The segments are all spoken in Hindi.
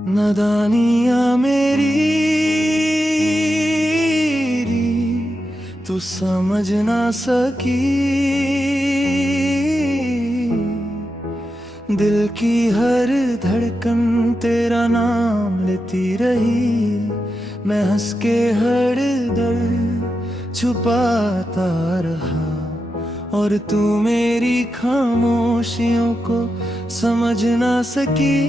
नादानियाँ मेरी तू समझ ना सकी। दिल की हर धड़कन तेरा नाम लेती रही। मैं हंस के हर दर्द छुपाता रहा, और तू मेरी खामोशियों को समझ ना सकी।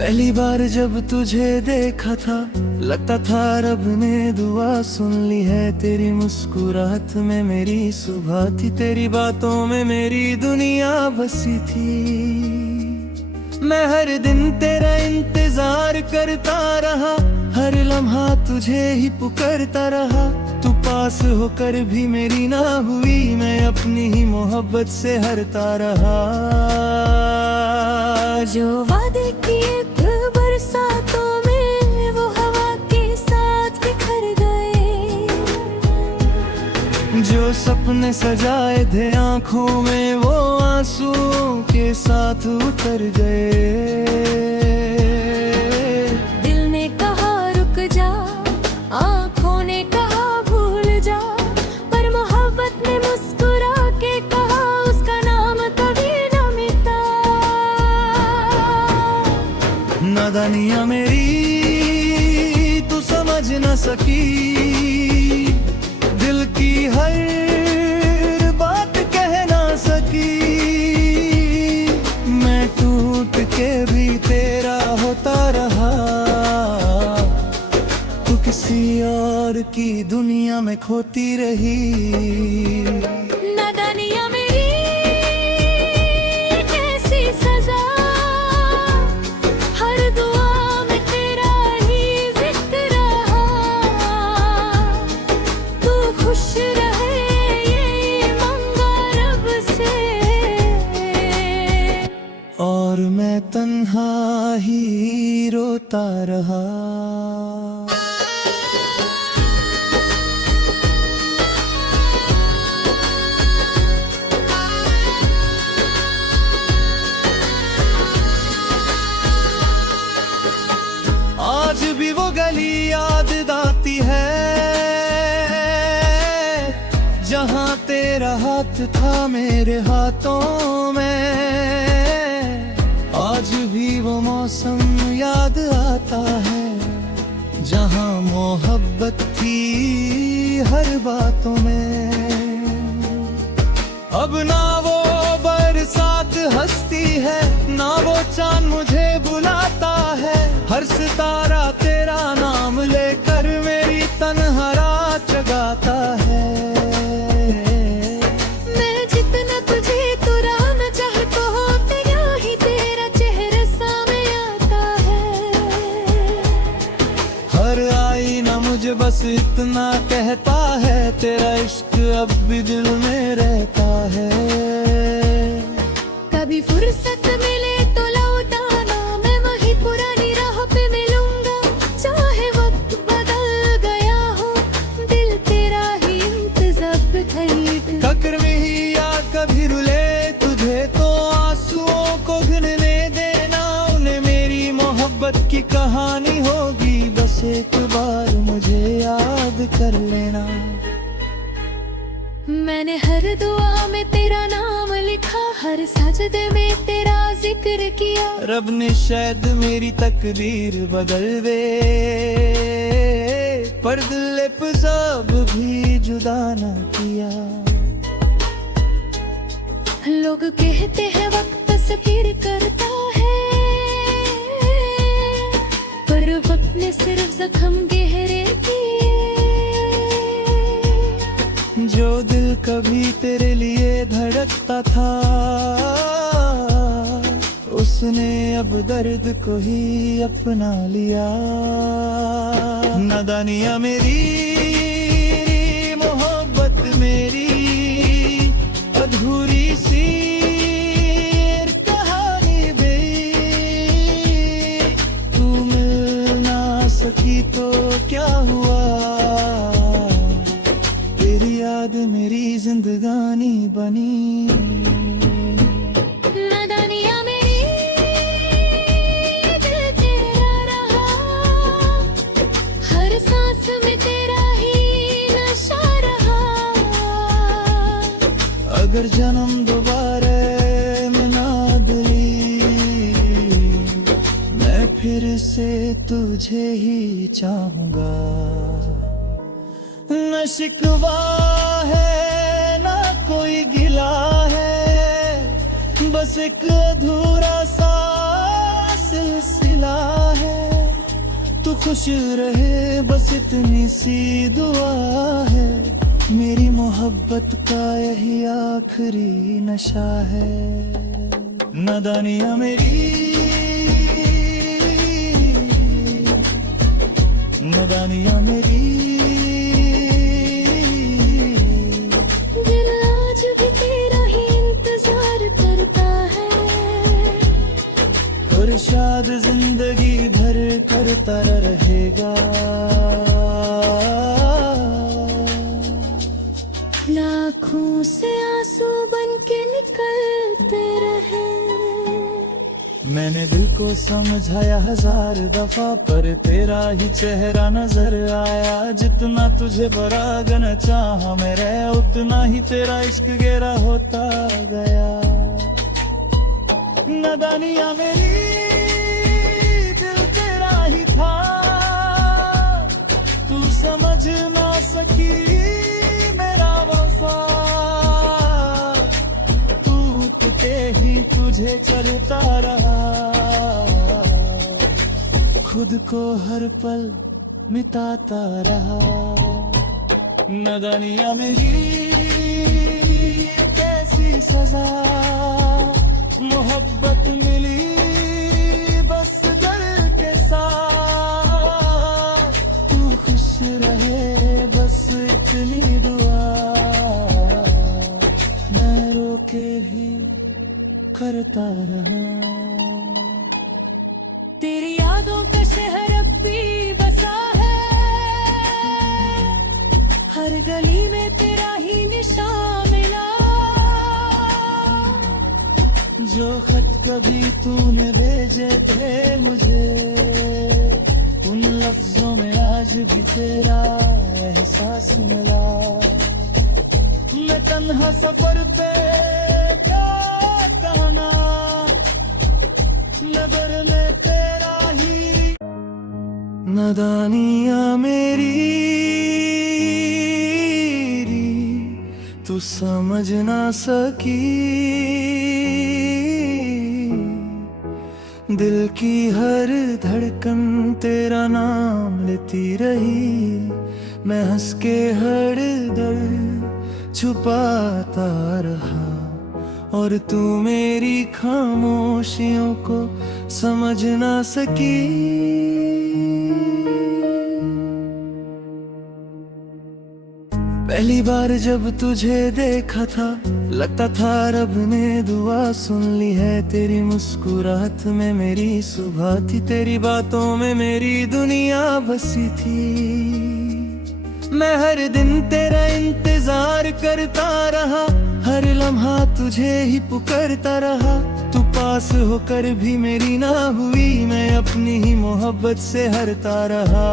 पहली बार जब तुझे देखा था, लगता था रब ने दुआ सुन ली है। तेरी मुस्कुराहट में मेरी सुबह थी, तेरी बातों में मेरी दुनिया बसी थी। मैं हर दिन तेरा इंतजार करता रहा, हर लम्हा तुझे ही पुकारता रहा। तू पास होकर भी मेरी ना हुई, मैं अपनी ही मोहब्बत से हरता रहा। जो वादे किए थे बरसातों में, वो हवा के साथ बिखर गए। जो सपने सजाए थे आंखों में, वो आंसुओं के साथ उतर गए। दिल ने कहा रुक जा, आंखों ने कहा भूल जा, पर मोहब्बत ने मुस्कुरा के कहा उसका नाम कभी न मिटा। नादानियाँ मेरी तू समझ न सकी। दिल की हर बात कह ना सकी। मैं टूट के भी तेरा होता रहा, तू किसी और की दुनिया में खोती रही। नादानियाँ मेरी कैसी सजा, हर दुआ में तेरा ही जिक्र रहा। तू खुश रहे ये मांगा रब से, और मैं तन्हा ही रोता रहा। आज भी वो गली याद आती है, जहाँ तेरा हाथ था मेरे हाथों में। आज भी वो मौसम याद आता है, जहाँ मोहब्बत थी हर बातों में। अब ना वो बरसात हंसती है, ना वो चांद मुझे बुलाता है। हर सितारा तेरा नाम लेकर मेरी तन्हा रात जगाता है। मैं जितना तुझे तुराना चाहता हूँ, तेरा ही तेरा चेहरा सामने आता है। हर आईना मुझे बस इतना कहता है, तेरा इश्क अब भी दिल में रहता है। कभी फुर्सत मिले तो लौटाना, मैं वही पुरानी राह पे मिलूंगा। चाहे वक्त बदल गया हो, दिल तेरा ही इंतज़ार खरीद। ककर में ही या कभी रुले तुझे तो आंसुओं को गिनने देना। उन्हें मेरी मोहब्बत की कहानी होगी, बस एक बार मुझे याद कर लेना। मैंने हर दुआ में तेरा नाम लिखा, हर सजदे में तेरा जिक्र किया। रब ने शायद मेरी तकदीर बदल दे, पर दिल पे सब भी जुदा ना किया। लोग कहते हैं वक्त सफीर करता है, पर वक्त ने सिर्फ जख्म गहरे किए। जो दिल कभी तेरे लिए धड़कता था, उसने अब दर्द को ही अपना लिया। नादानियाँ मेरी मोहब्बत मेरी अधूरी सी कहानी भी। तू मिल ना सकी तो क्या हुआ, तेरी याद मेरी जिंदगानी बनी। अगर जन्म दोबारा मिला दिली, मैं फिर से तुझे ही चाहूंगा। न शिकवा है न कोई गिला है, बस एक अधूरा सा सिलसिला है। तू खुश रहे बस इतनी सी दुआ है, मेरी मोहब्बत का यही आखिरी नशा है। नादानियाँ मेरी, नादानियाँ मेरी, दिल आज भी तेरा ही इंतजार करता है, और शायद जिंदगी भर करता रहेगा। लाखों से आंसू बन के निकलते रहे, मैंने दिल को समझाया 1000 दफा, पर तेरा ही चेहरा नजर आया। जितना तुझे बरागन चाहा मेरे, उतना ही तेरा इश्क गहरा होता गया। नादानियाँ मेरी, दिल तेरा ही था, तू समझ ना सकी मेरा वफा। टूटते ही तुझे चलता रहा, खुद को हर पल मिटाता रहा। नादानियाँ मेरी, कैसी सजा, मोहब्बत मिली बस डर के साथ। तू खुश रहे बस इतनी दुआ, मैं रोके भी करता रहा। तेरी यादों का शहर अब भी बसा है, हर गली में तेरा ही निशान मिला। जो खत कभी तूने भेजे थे मुझे, उन लफ्जों में आज भी तेरा एहसास मिला। मैं तन्हा सफर पे क्या कहना, नजर में तेरा ही। नादानियाँ मेरी, तू समझ ना सकी, दिल की हर धड़कन तेरा नाम लेती रही। मैं हंस के हर दर्द छुपाता रहा, और तू मेरी खामोशियों को समझ ना सकी। पहली बार जब तुझे देखा था, लगता था रब ने दुआ सुन ली है। तेरी मुस्कुराहट में मेरी सुबह थी, तेरी बातों में मेरी दुनिया बसी थी। मैं हर दिन तेरा इंतजार करता रहा, हर लम्हा तुझे ही पुकारता रहा। तू पास होकर भी मेरी ना हुई, मैं अपनी ही मोहब्बत से हरता रहा।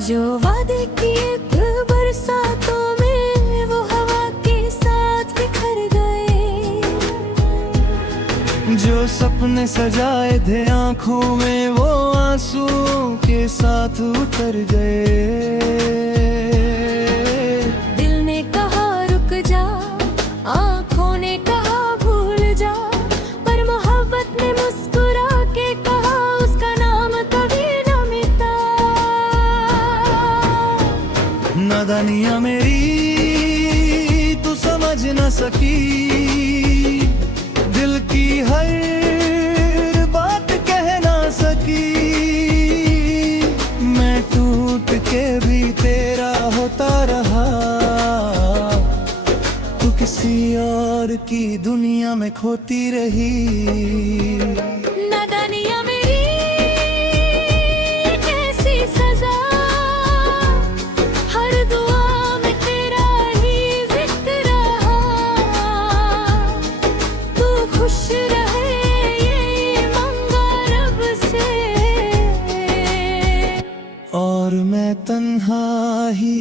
जो वादे किए थे बरसातों में, वो हवा के साथ बिखर गए। जो सपने सजाए थे आंखों में, वो आंसुओं के साथ उतर गए। दिल ने कहा रुक जा, आंखों ने कहा भूल जा, पर मोहब्बत ने मुस्कुरा के कहा उसका नाम कभी न मिटा। नादानियाँ मेरी, तू समझ न सकी, दिल की हर बात कह ना सकी। मैं टूट के भी तेरा होता रहा, तू किसी और की दुनिया में खोती रही। नादानियाँ मेरी, कैसी सजा, हर दुआ में तेरा ही जिक्र रहा। तू खुश रहे ये मांगा रब से, और मैं तन्हा ही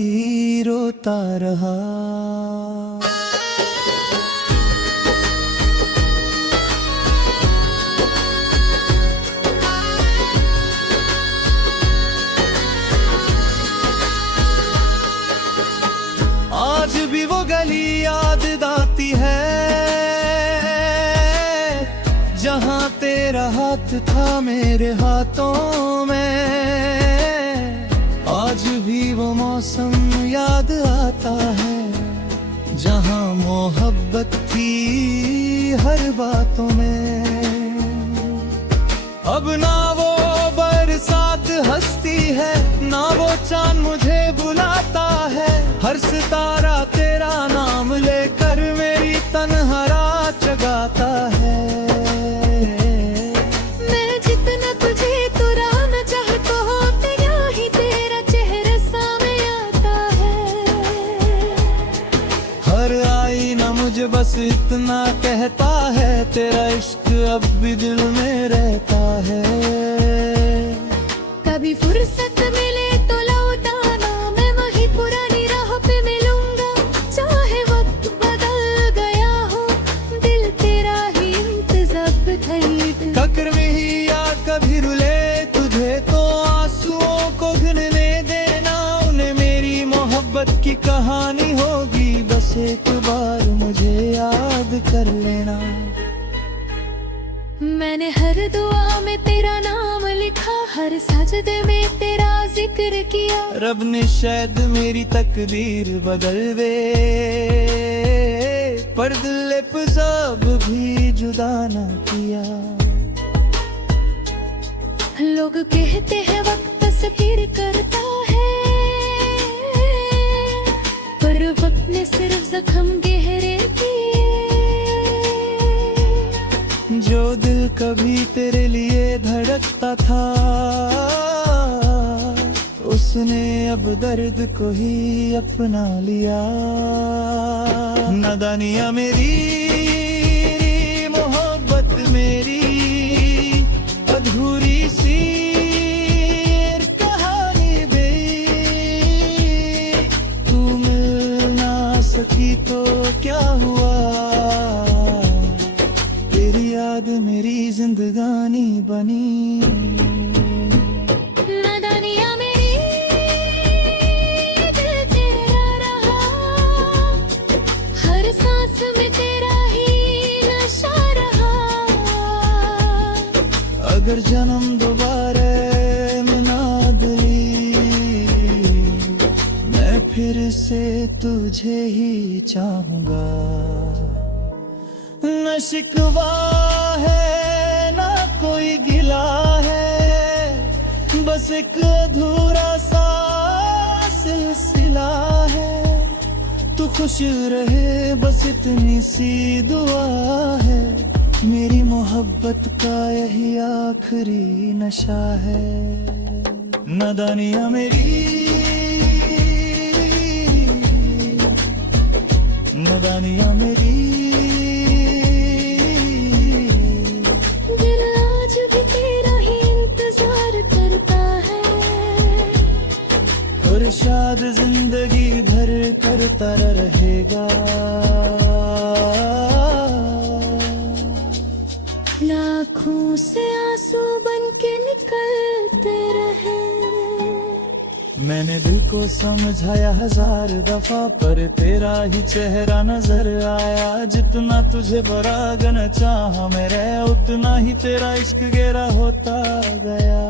रोता रहा। हाथ था मेरे हाथों में, आज भी वो मौसम याद आता है जहां मोहब्बत थी हर बातों में। अब ना वो बरसात हंसती है, ना वो चांद मुझे बुलाता है, हर सितारा तेरा नाम लेकर मेरी तन्हा रात जगाता है। मैं जितना तुझे तुराना चाहता हूँ, तेरा ही तेरा चेहरा सामने आता है। हर आईना मुझे बस इतना कहता है, तेरा इश्क अब भी दिल में रहता है। कभी फुर्सत मिले तो लौटाना, मैं वही पुरानी राह पे मिलूंगा, चाहे वक्त बदल गया हो, दिल तेरा ही इंतज़ार करेगा। ककर में ही या कभी रुले तुझे तो आंसुओं को गिनने देना, उन्हें मेरी मोहब्बत की कहानी होगी, बस एक बार मुझे याद कर लेना। मैंने हर दुआ में तेरा नाम लिखा, हर सजदे में तेरा जिक्र किया, रब ने शायद मेरी तकदीर बदल दे, पर दिल पे सब भी जुदा ना किया। लोग कहते हैं वक्त तस्वीर करता है, पर वक्त ने सिर्फ जख्म गहरे किए। जो दिल कभी तेरे लिए धड़कता था, उसने अब दर्द को ही अपना लिया। नादानियां मेरी, मोहब्बत मेरी, अधूरी सी कहानी बे, तू मिल ना सकी तो क्या हुआ, तेरी याद मेरी जिंदगानी बनी। नादानियां मेरी, दिल तेरा रहा, हर सांस में तेरा ही नशा रहा। अगर जन्म दोबारा मिला दिली, मैं फिर से तुझे ही चाहूंगा। न शिकवा है ना कोई गिला है, बस एक अधूरा सा सिलसिला है। तू खुश रहे बस इतनी सी दुआ है, मेरी मोहब्बत का यही आखिरी नशा है। नादानियां मेरी, नादानियां मेरी, दिल आज भी तेरा ही इंतजार करता है, और शायद जिंदगी भर करता रहेगा। लाखों से आंसू बन के निकलते रहे, मैंने दिल को समझाया 1000 दफा, पर तेरा ही चेहरा नजर आया। जितना तुझे बरागन चाहा मेरे, उतना ही तेरा इश्क गहरा होता गया।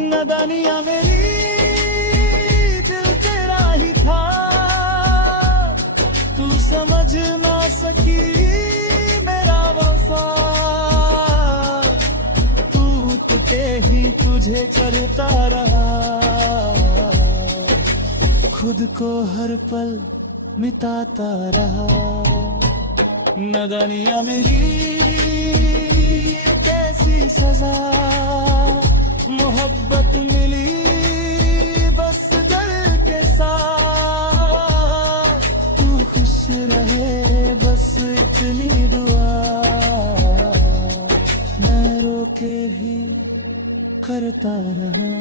नादानियां मेरी, दिल तेरा ही था, तू समझ ना सकी मेरा वफा, टूटते ही तुझे करता रहा, खुद को हर पल मिटाता रहा। नादानियां मेरी, कैसी सजा, मोहब्बत मिली बस दिल के साथ, तू खुश रहे बस इतनी दुआ, मैं रोके भी करता रहा।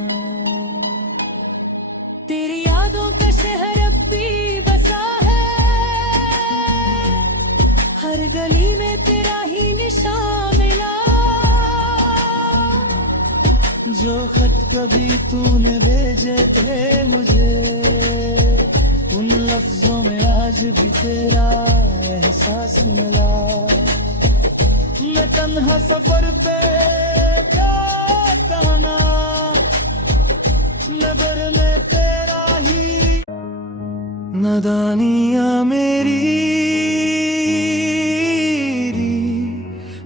तेरी यादों का शहर अब भी बसा है, हर गली में तेरा ही निशान मिला। जो खत कभी तूने भेजे थे मुझे, उन लफ्जों में आज भी तेरा एहसास मिला। मैं तन्हा सफर पे जाना, नजर में तेरा ही। नादानियाँ मेरी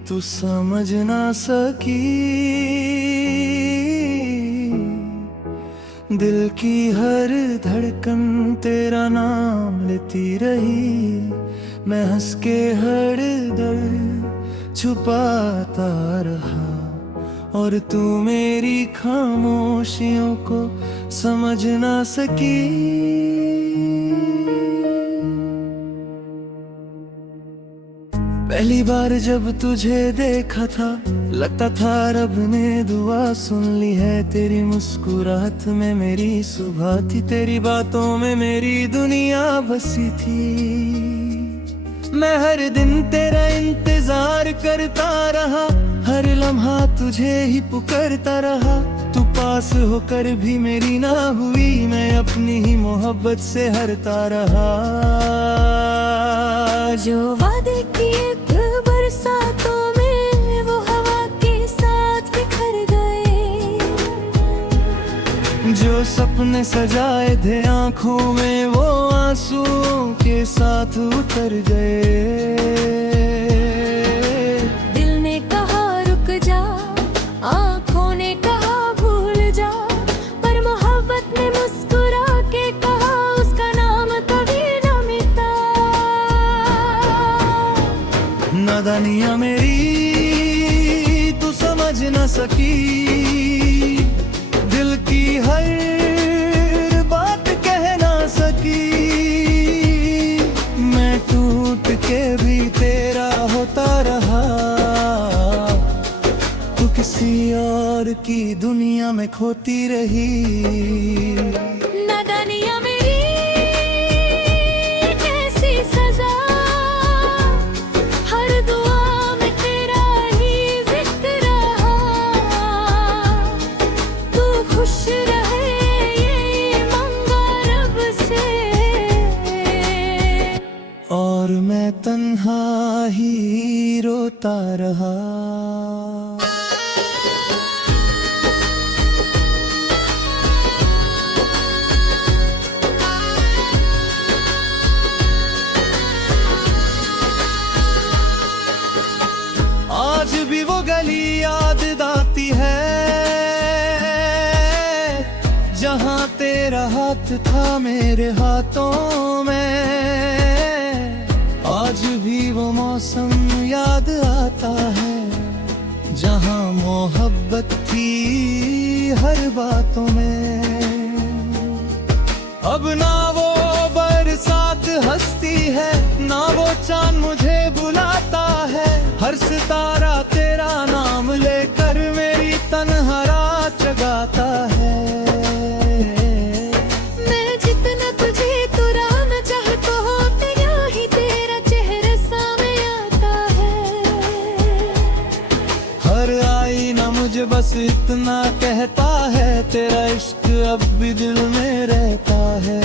तू समझ ना सकी, दिल की हर धड़कन तेरा नाम लेती रही, मैं हंस के हर दर्द छुपाता रहा, और तू मेरी खामोशियों को समझ ना सकी। पहली बार जब तुझे देखा था, लगता था रब ने दुआ सुन ली है, तेरी मुस्कुराहट में मेरी सुबह थी, तेरी बातों में मेरी दुनिया बसी थी। मैं हर दिन तेरा इंतजार करता रहा, हर लम्हा तुझे ही पुकारता रहा, तू पास होकर भी मेरी ना हुई, मैं अपनी ही मोहब्बत से हरता रहा। जो वादे किए थे बरसातों में, वो हवा के साथ बिखर गए, जो सपने सजाए थे आंखों में, वो आंसुओं के साथ उतर गए। दिल ने कहा रुक जा, आंखों ने कहा भूल जा, पर मोहब्बत ने मुस्कुरा के कहा उसका नाम कभी न मिटा। नादानियाँ मेरी तू समझ न सकी, दिल की हर बात कह ना सकी, मैं टूट के भी तेरा होता रहा, तू किसी और की दुनिया में खोती रही। नादानियाँ मेरी कैसी सजा, हर दुआ में तेरा ही जिक्र रहा, तू खुश रहे ये मांगा रब से, और मैं तन्हा ही रोता रहा। आज भी वो गली याद आती है, जहाँ तेरा हाथ था मेरे हाथों में, आज भी वो मौसम याद आता है, जहाँ मोहब्बत थी हर बातों में। अब ना वो बरसात हंसती है, ना वो चांद मुझे बुलाता है, हर सितारा तेरा नाम लेकर मेरी तन्हा रात जगाता है। मैं जितना तुझे तुराना चाहता हूँ, तेरा ही तेरा चेहरा सामने आता है, हर आईना मुझे बस इतना कहता है, तेरा इश्क अब भी दिल में रहता है।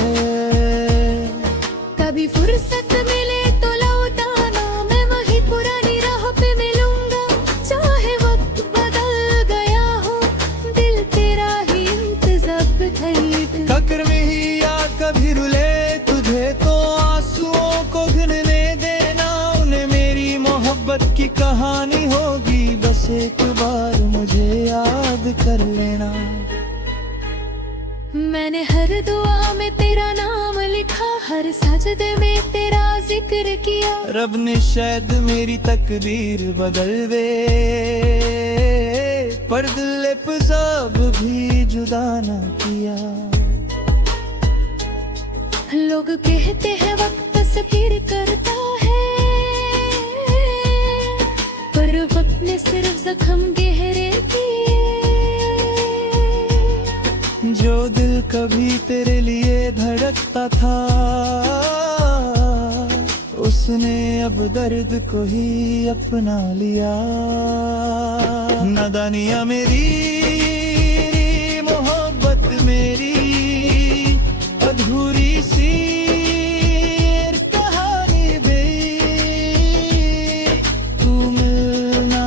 कभी फुर्सत मिले तो लौटाना, मैं वही पुरानी राह पे मिलूंगा, चाहे वक्त बदल गया हो, दिल तेरा ही इंतज़ार करेगा। ककर में ही याद कभी रुले तुझे तो आंसुओं को गिनने देना, उन्हें मेरी मोहब्बत की कहानी होगी, बस एक बार मुझे याद कर लेना। मैंने हर दुआ में तेरा नाम लिखा, हर सजदे में तेरा जिक्र किया, रब ने शायद मेरी तकदीर बदल दे, पर दिल पे सब भी जुदा ना किया। लोग कहते हैं वक्त तस्वीर करता है, पर वक्त ने सिर्फ जख्म गहरे किए, जो दिल कभी तेरे लिए धड़कता था, उसने अब दर्द को ही अपना लिया। नादानियाँ मेरी मोहब्बत मेरी अधूरी सी कहानी भी, तू मिलना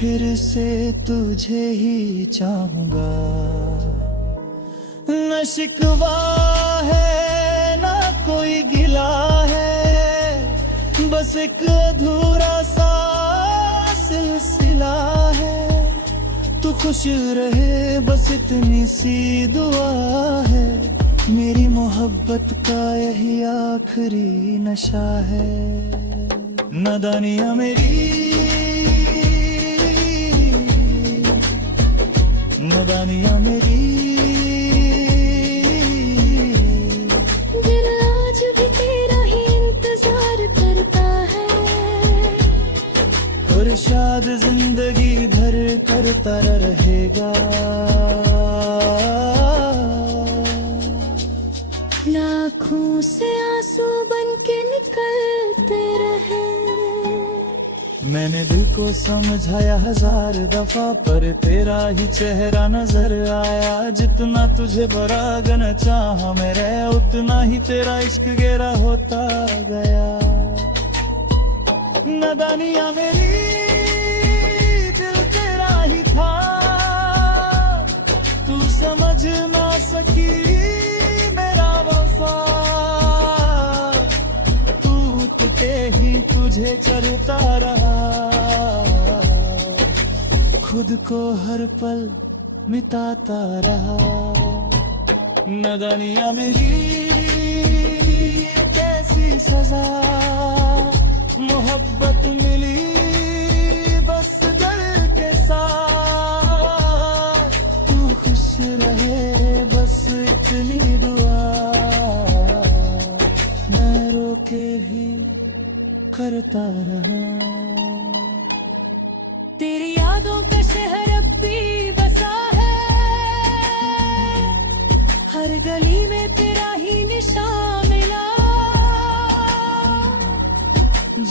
फिर से तुझे ही चाहूंगा। न शिकवा है ना कोई गिला है, बस एक अधूरा सा सिलसिला है। तू खुश रहे बस इतनी सी दुआ है, मेरी मोहब्बत का यही आखिरी नशा है। नादानियाँ मेरी, नादानियाँ मेरी, दिल आज भी तेरा ही इंतजार करता है, और शायद जिंदगी भर करता रहेगा। लाखों से आंसू बन के निकलते रहे। मैंने दिल को समझाया 1000 दफा, पर तेरा ही चेहरा नजर आया। जितना तुझे बरागन चाहा मेरे, उतना ही तेरा इश्क गहरा होता गया। नादानियाँ मेरी, दिल तेरा ही था, तू समझ ना सकी मेरा वफा। टूटते ही तुझे चलता रहा, खुद को हर पल मिटाता रहा। नादानियाँ मेरी, कैसी सजा, मोहब्बत मिली बस दिल के साथ। तू खुश रहे बस इतनी दुआ, मैं रोके भी करता रहा। तेरी यादों का शहर अब भी बसा है, हर गली में तेरा ही निशान मिला।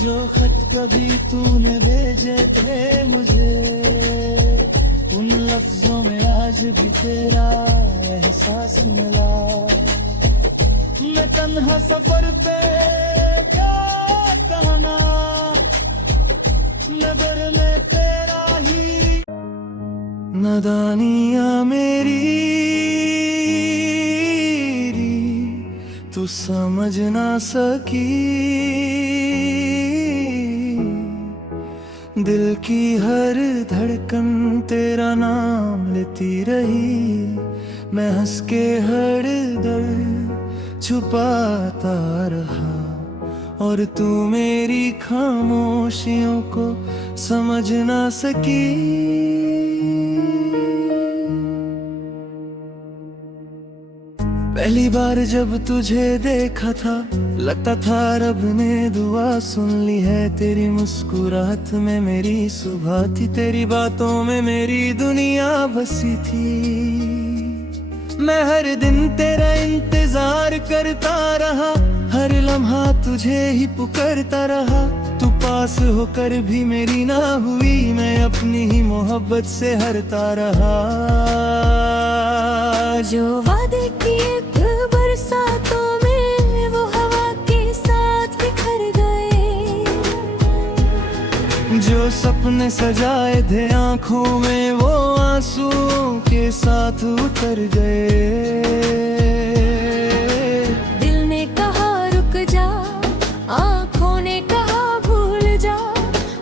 जो खत कभी तूने भेजे थे मुझे, उन लफ्जों में आज भी तेरा एहसास मिला। मैं तन्हा सफर पे क्या कहना, नजर में तेरा ही। नादानियाँ मेरी, तू समझ ना सकी, दिल की हर धड़कन तेरा नाम लेती रही। मैं हंस के हर दर्द छुपाता रहा, और तू मेरी खामोशियों को समझ ना सकी। पहली बार जब तुझे देखा था, लगता था रब ने दुआ सुन ली है। तेरी मुस्कुराहट में मेरी सुबह थी, तेरी बातों में मेरी दुनिया बसी थी। मैं हर दिन तेरा इंतजार करता रहा, हर लम्हा तुझे ही पुकारता रहा। तू पास होकर भी मेरी ना हुई, मैं अपनी ही मोहब्बत से हरता रहा। जो वादे किए थे बरसातों में, वो हवा के साथ बिखर गए। जो सपने सजाए थे आंखों में, वो आंसुओं के साथ उतर गए। दिल ने कहा रुक जा, आंखों ने कहा भूल जा,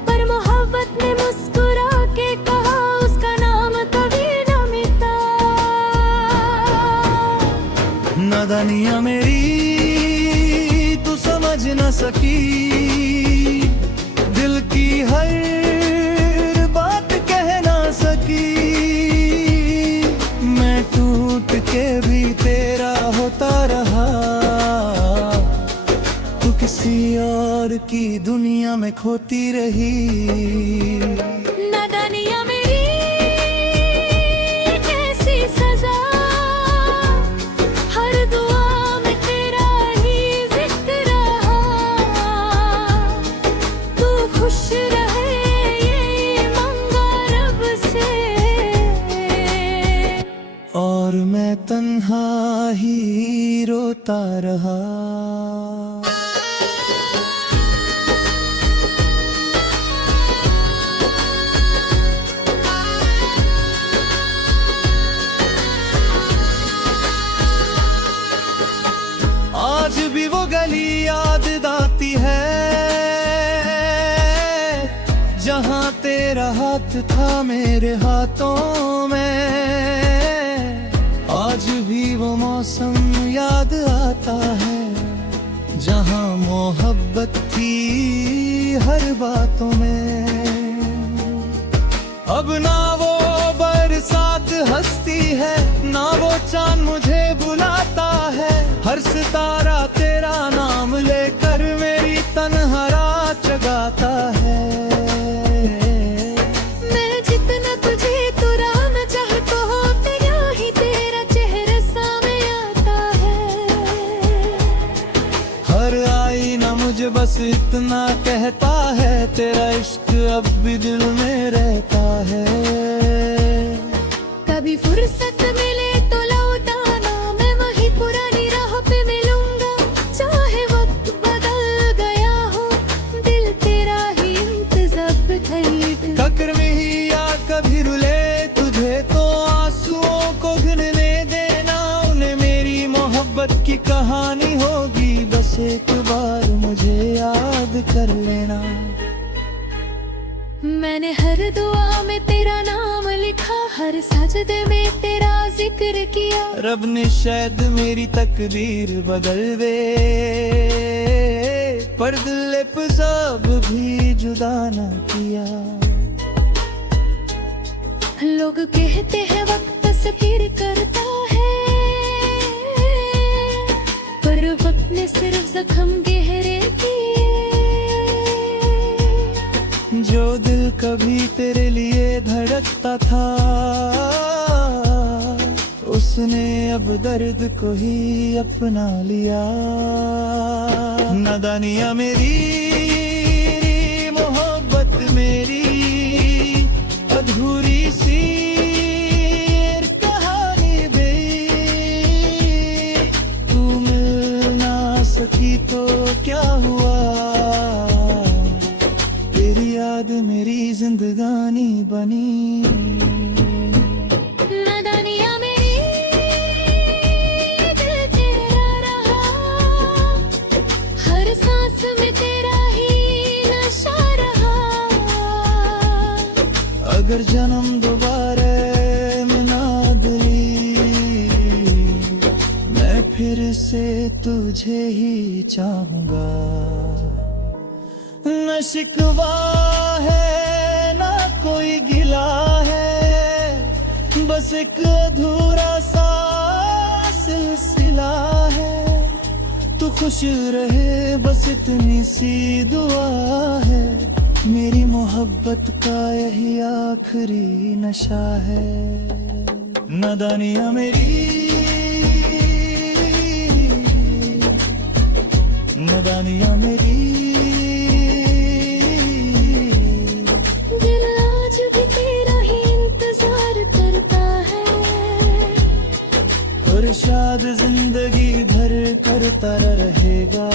पर मोहब्बत ने मुस्कुरा के कहा उसका नाम कभी न मिटा। नादानियाँ मेरी, तू समझ न सकी, दिल की हर बात कह ना सकी। मैं टूट के भी तेरा होता रहा, तू किसी और की दुनिया में खोती रही। नादानियाँ मेरी, कैसी सजा, हर दुआ में तेरा ही जिक्र रहा। तू खुश रहे ये मांगा रब से, और मैं तन्हा ही रोता रहा। जहाँ तेरा हाथ था मेरे हाथों में, आज भी वो मौसम याद आता है, जहाँ मोहब्बत थी हर बातों में। अब ना वो बरसात हंसती है, ना वो चांद मुझे बुलाता है, हर सितारा तेरा नाम लेकर मेरी तन्हा रात जगाता है। मैं जितना तुझे तुराना चाहता हूँ, तेरा ही तेरा चेहरा सामने आता है। हर आईना मुझे बस इतना कहता है, तेरा इश्क अब भी दिल में रहता है। कभी फुर्सत मिले तो लौट आना, मैं वही पुरानी राह पे मिलूंगा, चाहे वक्त बदल गया हो, दिल तेरा ही इंतज़ार ठहर। ककर में ही या कभी रुले तुझे तो आंसुओं को गिनने देना, उन्हें मेरी मोहब्बत की कहानी होगी, बस एक बार मुझे याद कर लेना। मैंने हर दुआ में तेरा नाम लिखा, हर सजदे में तेरा जिक्र किया, रब ने शायद मेरी तकदीर बदल दे, पर दिल पे सब भी जुदा न किया। लोग कहते हैं वक्त तस्वीर करता है, पर वक्त ने सिर्फ जख्म गहरे किए। जो दिल कभी तेरे लिए धड़कता था, उसने अब दर्द को ही अपना लिया। नादानियाँ मेरी, मोहब्बत मेरी, अधूरी सी कहानी गई। तू मिल ना सकी तो क्या हुआ, तेरी याद मेरी जिंदगानी बनी। नादानियाँ मेरी, दिल तेरा रहा, हर सांस में तेरा ही नशा रहा। अगर जन्म दोबारा मिला दिली, मैं फिर से तुझे ही चाहूंगा। न शिकवा है ना कोई गिला है, बस एक अधूरा सा सिलसिला है। तू खुश रहे बस इतनी सी दुआ है, मेरी मोहब्बत का यही आखिरी नशा है। नादानियाँ मेरी, नादानियाँ मेरी, दिल आज भी तेरा ही इंतजार करता है, और शायद जिंदगी भर करता रहेगा।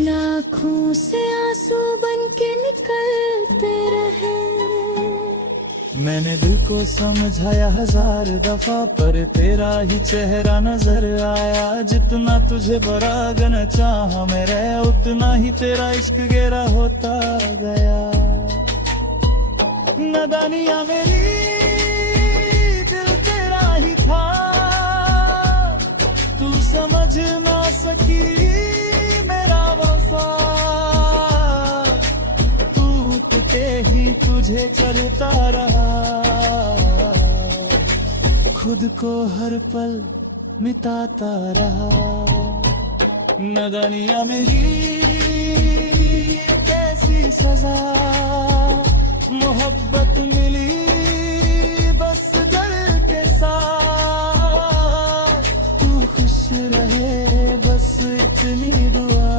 लाखों से आंसू बन के निकलते रहे। मैंने दिल को समझाया 1000 दफा, पर तेरा ही चेहरा नजर आया। जितना तुझे बरागन चाहा मेरे, उतना ही तेरा इश्क गहरा होता गया। नादानियाँ मेरी, दिल तेरा ही था, तू समझ ना सकी मेरा वफा। टूटते ही तुझे चलता रहा, खुद को हर पल मिटाता रहा। नादानियाँ मेरी, कैसी सजा, मोहब्बत मिली बस डर के साथ। तू खुश रहे बस इतनी दुआ,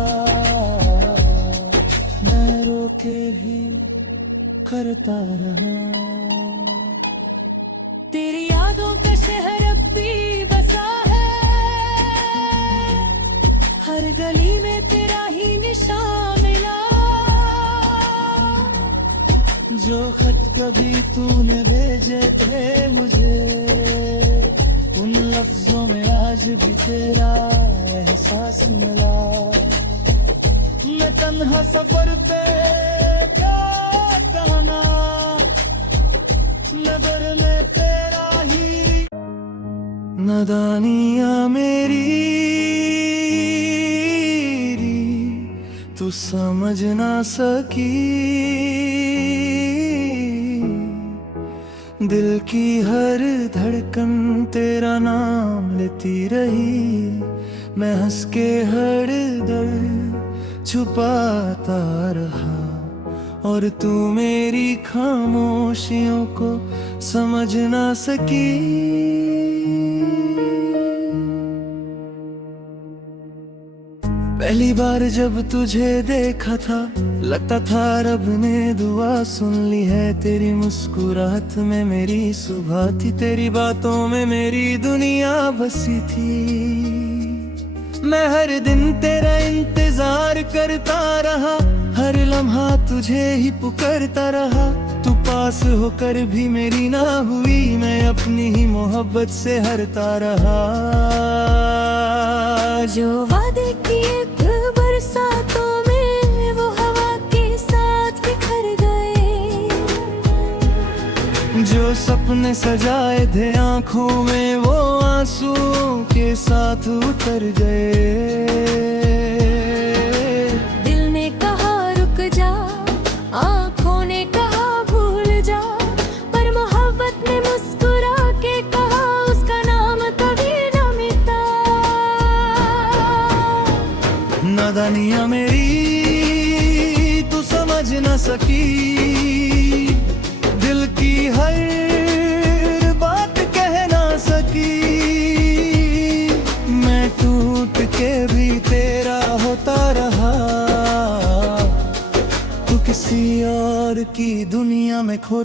मैं रोके भी करता रहा। तेरी यादों का शहर अब भी बसा है, हर गली में तेरा ही निशान मिला। जो खत कभी तूने भेजे थे मुझे, उन लफ्जों में आज भी तेरा एहसास मिला। तन्हा सफर पे क्या कहना, नजर में तेरा ही नादानियां मेरी तू समझ ना सकी, दिल की हर धड़कन तेरा नाम लेती रही, मैं हंस के हर दर्द छुपाता रहा, और तू मेरी खामोशियों को समझ ना सकी। पहली बार जब तुझे देखा था लगता था रब ने दुआ सुन ली है, तेरी मुस्कुराहट में मेरी सुबह थी, तेरी बातों में मेरी दुनिया बसी थी। मैं हर दिन तेरा इंतजार करता रहा, हर लम्हा तुझे ही पुकारता रहा, तू पास होकर भी मेरी ना हुई, मैं अपनी ही मोहब्बत से हरता रहा। जो वादे किए थे बरसातों में वो हवा के साथ बिखर गए, जो सपने सजाए थे आंखों में वो आंसुओं के साथ उतर गए। दिल ने कहा रुक जा, आंखों ने कहा भूल जा, पर मोहब्बत ने मुस्कुरा के कहा उसका नाम कभी न मिटा। नादानियां मेरी तू समझ न सकी, दिल की हर बात कह ना सकी, मैं टूट के भी तेरा होता रहा, तू किसी और की दुनिया में खो